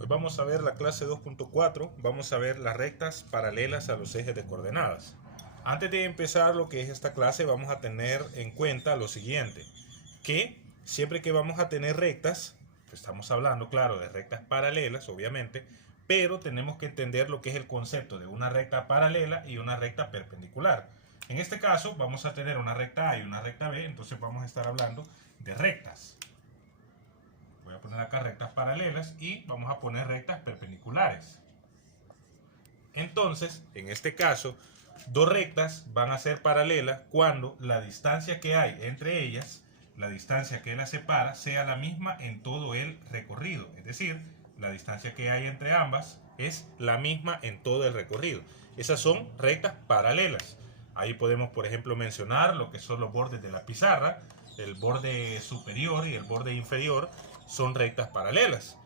Hoy vamos a ver la clase 2.4, vamos a ver las rectas paralelas a los ejes de coordenadas. Antes de empezar lo que es esta clase vamos a tener en cuenta lo siguiente, que siempre que vamos a tener rectas, pues estamos hablando claro de rectas paralelas obviamente, pero tenemos que entender lo que es el concepto de una recta paralela y una recta perpendicular. En este caso vamos a tener una recta A y una recta B, entonces vamos a estar hablando de rectas. Voy a poner acá rectas paralelas y vamos a poner rectas perpendiculares. Entonces, en este caso, dos rectas van a ser paralelas cuando la distancia que hay entre ellas, la distancia que las separa, sea la misma en todo el recorrido. Es decir, la distancia que hay entre ambas es la misma en todo el recorrido. Esas son rectas paralelas. Ahí podemos, por ejemplo, mencionar lo que son los bordes de la pizarra. El borde superior y el borde inferior son rectas paralelas.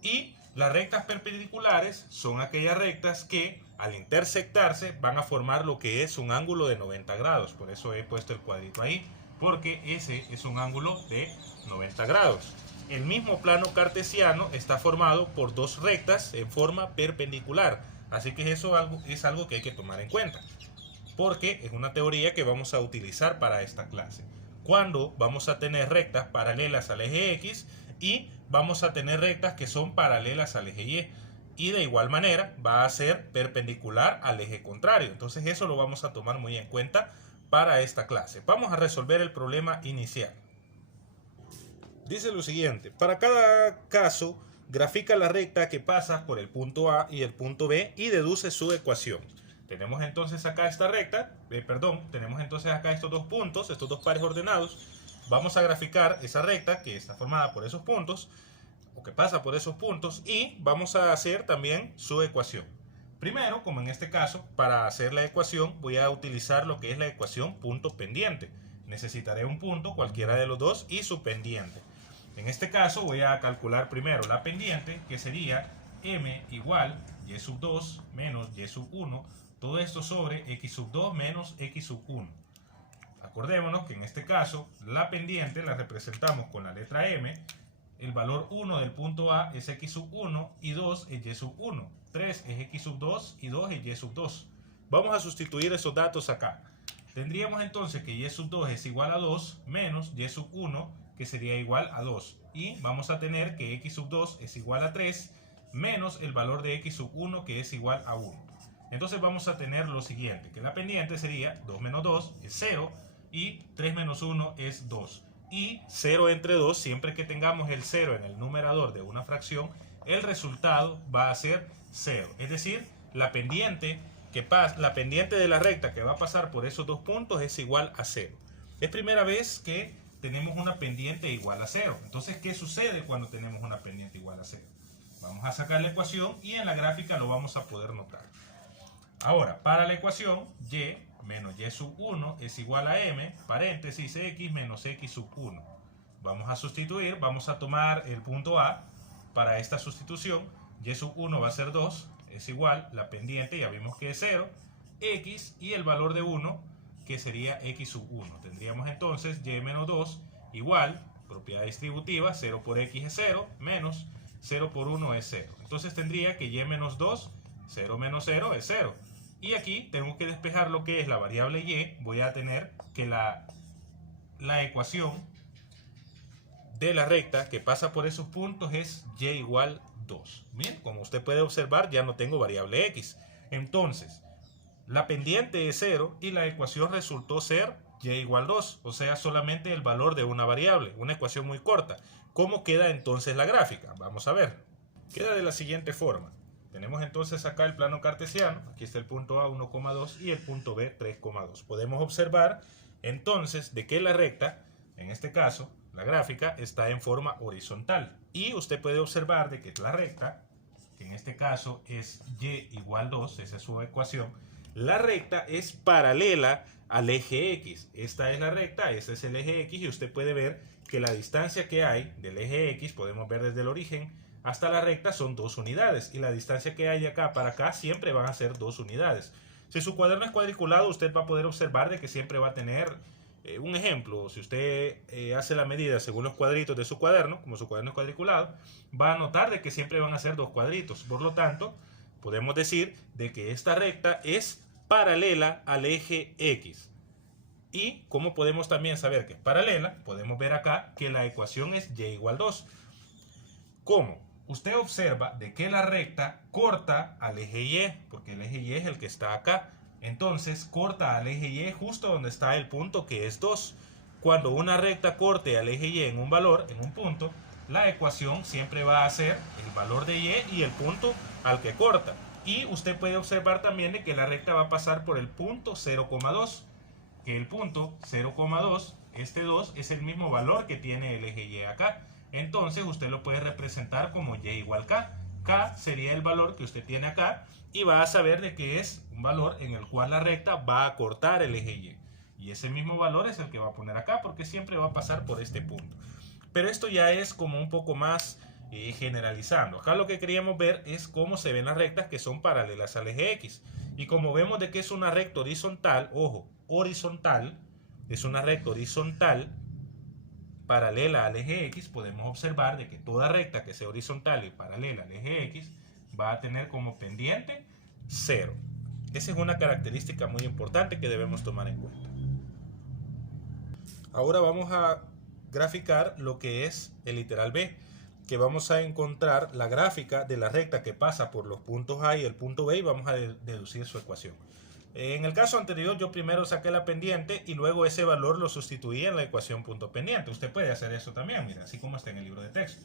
Y las rectas perpendiculares son aquellas rectas que al intersectarse van a formar lo que es un ángulo de 90 grados. Por eso he puesto el cuadrito ahí, porque ese es un ángulo de 90 grados. El mismo plano cartesiano está formado por dos rectas en forma perpendicular. Así que eso es algo que hay que tomar en cuenta, porque es una teoría que vamos a utilizar para esta clase. Cuando vamos a tener rectas paralelas al eje X y vamos a tener rectas que son paralelas al eje Y. Y de igual manera va a ser perpendicular al eje contrario. Entonces eso lo vamos a tomar muy en cuenta para esta clase. Vamos a resolver el problema inicial. Dice lo siguiente: para cada caso, grafica la recta que pasa por el punto A y el punto B y deduce su ecuación. Tenemos entonces acá esta recta, tenemos entonces acá estos dos puntos, estos dos pares ordenados. Vamos a graficar esa recta que está formada por esos puntos, o que pasa por esos puntos, y vamos a hacer también su ecuación. Primero, como en este caso, para hacer la ecuación voy a utilizar lo que es la ecuación punto pendiente. Necesitaré un punto, cualquiera de los dos, y su pendiente. En este caso voy a calcular primero la pendiente, que sería m igual y sub 2 menos y sub 1, todo esto sobre x sub 2 menos x sub 1. Acordémonos que en este caso la pendiente la representamos con la letra m. El valor 1 del punto A es x sub 1 y 2 es y sub 1. 3 es x sub 2 y 2 es y sub 2. Vamos a sustituir esos datos acá. Tendríamos entonces que y sub 2 es igual a 2 menos y sub 1, que sería igual a 2. Y vamos a tener que x sub 2 es igual a 3 menos el valor de x sub 1, que es igual a 1. Entonces vamos a tener lo siguiente, que la pendiente sería 2 menos 2 es 0 y 3 menos 1 es 2. Y 0 entre 2, siempre que tengamos el 0 en el numerador de una fracción, el resultado va a ser 0. Es decir, la pendiente de la recta que va a pasar por esos dos puntos es igual a 0. Es primera vez que tenemos una pendiente igual a 0. Entonces, ¿qué sucede cuando tenemos una pendiente igual a 0? Vamos a sacar la ecuación y en la gráfica lo vamos a poder notar. Ahora, para la ecuación, y menos y sub 1 es igual a m, paréntesis, x menos x sub 1. Vamos a sustituir, vamos a tomar el punto A para esta sustitución. Y sub 1 va a ser 2, es igual, la pendiente ya vimos que es 0, x y el valor de 1, que sería x sub 1. Tendríamos entonces y menos 2 igual, propiedad distributiva, 0 por x es 0, menos 0 por 1 es 0. Entonces tendría que y menos 2, 0 menos 0 es 0. Y aquí tengo que despejar lo que es la variable y. Voy a tener que la ecuación de la recta que pasa por esos puntos es y igual 2. Bien, como usted puede observar, ya no tengo variable x. Entonces, la pendiente es 0 y la ecuación resultó ser y igual 2. O sea, solamente el valor de una variable. Una ecuación muy corta. ¿Cómo queda entonces la gráfica? Vamos a ver. Queda de la siguiente forma. Tenemos entonces acá el plano cartesiano, aquí está el punto A 1,2 y el punto B 3,2. Podemos observar entonces de que la recta, en este caso, la gráfica, está en forma horizontal. Y usted puede observar de que la recta, que en este caso es y igual 2, esa es su ecuación, la recta es paralela al eje X. Esta es la recta, este es el eje X y usted puede ver que la distancia que hay del eje X, podemos ver desde el origen hasta la recta, son 2 unidades y la distancia que hay de acá para acá siempre van a ser 2 unidades. Si su cuaderno es cuadriculado, usted va a poder observar de que siempre va a tener Un ejemplo, si usted hace la medida según los cuadritos de su cuaderno, como su cuaderno es cuadriculado, va a notar de que siempre van a ser dos cuadritos. Por lo tanto, podemos decir de que esta recta es paralela al eje X. Y como podemos también saber que es paralela, podemos ver acá que la ecuación es y igual 2. ¿Cómo? Usted observa de que la recta corta al eje Y, porque el eje Y es el que está acá. Entonces corta al eje Y justo donde está el punto que es 2. Cuando una recta corte al eje Y en un valor, en un punto, la ecuación siempre va a ser el valor de Y y el punto al que corta. Y usted puede observar también de que la recta va a pasar por el punto 0,2. Que el punto 0,2, este 2, es el mismo valor que tiene el eje Y acá. Entonces usted lo puede representar como Y igual K. K sería el valor que usted tiene acá y va a saber de que es un valor en el cual la recta va a cortar el eje Y. Y ese mismo valor es el que va a poner acá porque siempre va a pasar por este punto. Pero esto ya es como un poco más generalizando. Acá lo que queríamos ver es cómo se ven las rectas que son paralelas al eje X. Y como vemos de que es una recta horizontal, ojo, horizontal, es una recta horizontal paralela al eje X, podemos observar de que toda recta que sea horizontal y paralela al eje X va a tener como pendiente 0. Esa es una característica muy importante que debemos tomar en cuenta. Ahora vamos a graficar lo que es el literal B, que vamos a encontrar la gráfica de la recta que pasa por los puntos A y el punto B y vamos a deducir su ecuación. En el caso anterior yo primero saqué la pendiente y luego ese valor lo sustituí en la ecuación punto pendiente. Usted puede hacer eso también, mira, así como está en el libro de texto.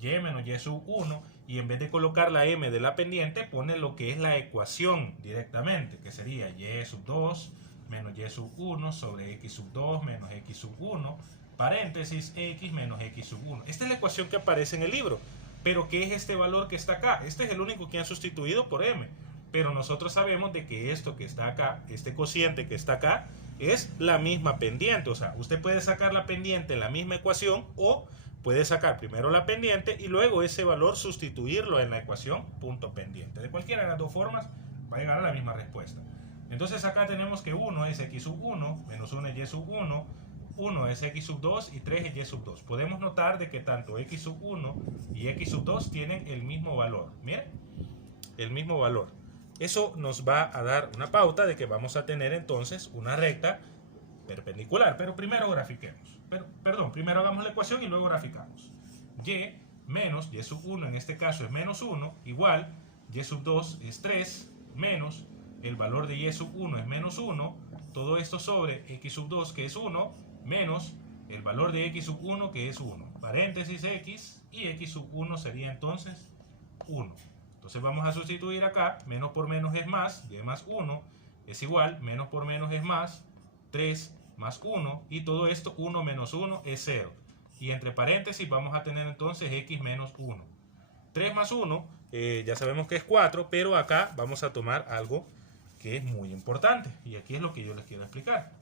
Y menos y sub 1 y en vez de colocar la m de la pendiente pone lo que es la ecuación directamente, que sería y sub 2 menos y sub 1 sobre x sub 2 menos x sub 1 paréntesis x menos x sub 1. Esta es la ecuación que aparece en el libro. Pero ¿qué es este valor que está acá? Este es el único que han sustituido por m. Pero nosotros sabemos de que esto que está acá, este cociente que está acá, es la misma pendiente. O sea, usted puede sacar la pendiente en la misma ecuación o puede sacar primero la pendiente y luego ese valor sustituirlo en la ecuación punto pendiente. De cualquiera de las dos formas va a llegar a la misma respuesta. Entonces acá tenemos que 1 es x sub 1, menos 1 es y sub 1, 1 es x sub 2 y 3 es y sub 2. Podemos notar de que tanto x sub 1 y x sub 2 tienen el mismo valor. Miren, el mismo valor. Eso nos va a dar una pauta de que vamos a tener entonces una recta perpendicular. Pero primero grafiquemos. Primero hagamos la ecuación y luego graficamos. Y menos y sub 1 en este caso es menos 1 igual y sub 2 es 3 menos el valor de y sub 1 es menos 1. Todo esto sobre x sub 2 que es 1 menos el valor de x sub 1 que es 1. Paréntesis x y x sub 1 sería entonces 1. Entonces vamos a sustituir acá, menos por menos es más, y más 1 es igual, menos por menos es más, 3 más 1, y todo esto 1 menos 1 es 0. Y entre paréntesis vamos a tener entonces x menos 1. 3 más 1, ya sabemos que es 4, pero acá vamos a tomar algo que es muy importante, y aquí es lo que yo les quiero explicar.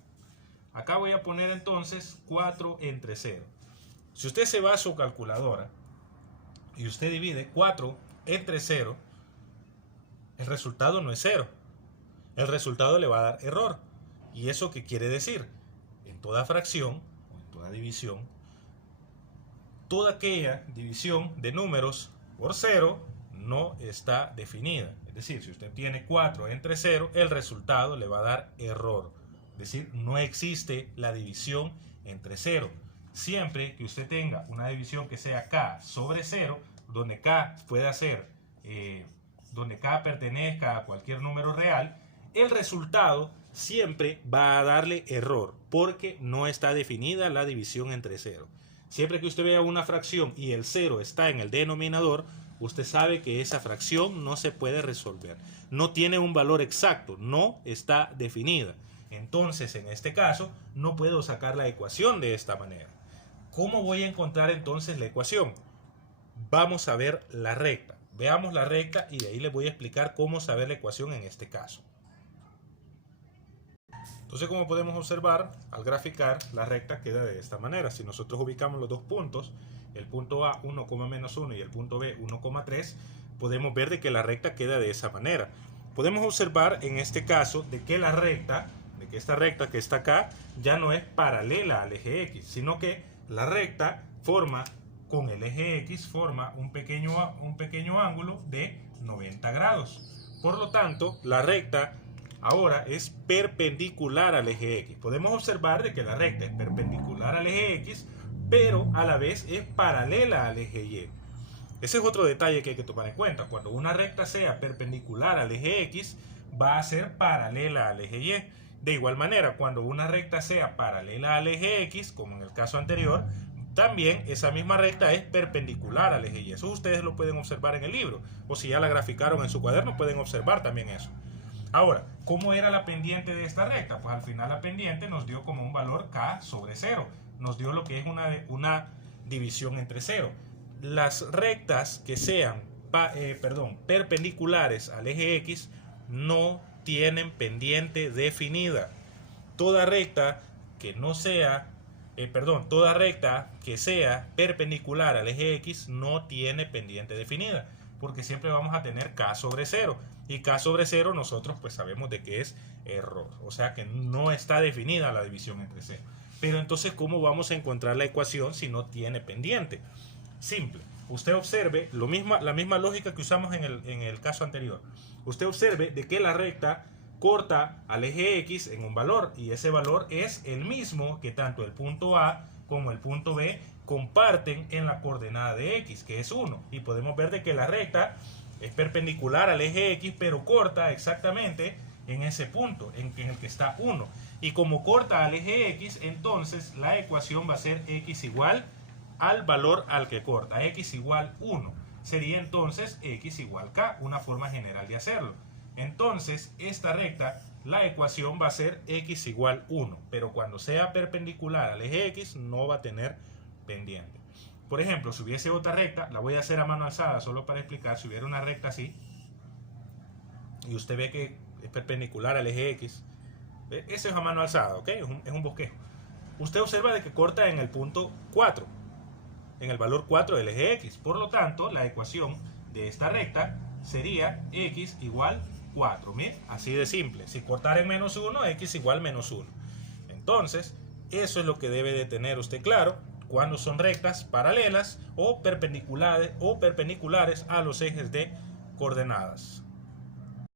Acá voy a poner entonces 4 entre 0. Si usted se va a su calculadora y usted divide 4 entre 0, el resultado no es 0. El resultado le va a dar error. ¿Y eso qué quiere decir? En toda fracción, o en toda división, toda aquella división de números por 0 no está definida. Es decir, si usted tiene 4 entre 0, el resultado le va a dar error. Es decir, no existe la división entre 0. Siempre que usted tenga una división que sea k sobre 0, donde k pueda ser, donde k pertenezca a cualquier número real, el resultado siempre va a darle error, porque no está definida la división entre 0. Siempre que usted vea una fracción y el 0 está en el denominador, usted sabe que esa fracción no se puede resolver. No tiene un valor exacto, no está definida. Entonces, en este caso, no puedo sacar la ecuación de esta manera. ¿Cómo voy a encontrar entonces la ecuación? Vamos a ver la recta. Veamos la recta y de ahí les voy a explicar cómo saber la ecuación en este caso. Entonces, como podemos observar, al graficar, la recta queda de esta manera. Si nosotros ubicamos los dos puntos, el punto A 1, menos 1 y el punto B 1,3, podemos ver de que la recta queda de esa manera. Podemos observar en este caso de que la recta de que esta recta que está acá ya no es paralela al eje X, sino que la recta forma, con el eje X, forma un pequeño ángulo de 90 grados. Por lo tanto, la recta ahora es perpendicular al eje X. Podemos observar de que la recta es perpendicular al eje X, pero a la vez es paralela al eje Y. Ese es otro detalle que hay que tomar en cuenta. Cuando una recta sea perpendicular al eje X, va a ser paralela al eje Y. De igual manera, cuando una recta sea paralela al eje X, como en el caso anterior, también esa misma recta es perpendicular al eje Y. Eso ustedes lo pueden observar en el libro. O si ya la graficaron en su cuaderno, pueden observar también eso. Ahora, ¿cómo era la pendiente de esta recta? Pues al final la pendiente nos dio como un valor K sobre 0. Nos dio lo que es una división entre 0. Las rectas que sean perpendiculares al eje X no tienen pendiente definida. Toda recta que sea perpendicular al eje X no tiene pendiente definida, porque siempre vamos a tener K sobre 0. Y K sobre 0 nosotros pues sabemos de que es error, o sea que no está definida la división entre 0. Pero entonces, ¿cómo vamos a encontrar la ecuación si no tiene pendiente? Simple. Usted observe la misma lógica que usamos en el caso anterior. Usted observe de que la recta corta al eje X en un valor, y ese valor es el mismo que tanto el punto A como el punto B comparten en la coordenada de X, que es 1. Y podemos ver de que la recta es perpendicular al eje X, pero corta exactamente en ese punto en el que está 1. Y como corta al eje X, entonces la ecuación va a ser X igual al valor al que corta, X igual 1. Sería entonces X igual K, una forma general de hacerlo. Entonces, esta recta, la ecuación va a ser X igual 1, pero cuando sea perpendicular al eje X no va a tener pendiente. Por ejemplo, si hubiese otra recta, la voy a hacer a mano alzada solo para explicar. Si hubiera una recta así, y usted ve que es perpendicular al eje X, ese es a mano alzada, ¿ok? Es un bosquejo. Usted observa de que corta en el punto 4, en el valor 4 del eje X. Por lo tanto, la ecuación de esta recta sería X igual 4. Miren, así de simple. Si cortara en menos 1, X igual menos 1. Entonces, eso es lo que debe de tener usted claro cuando son rectas paralelas o perpendiculares a los ejes de coordenadas.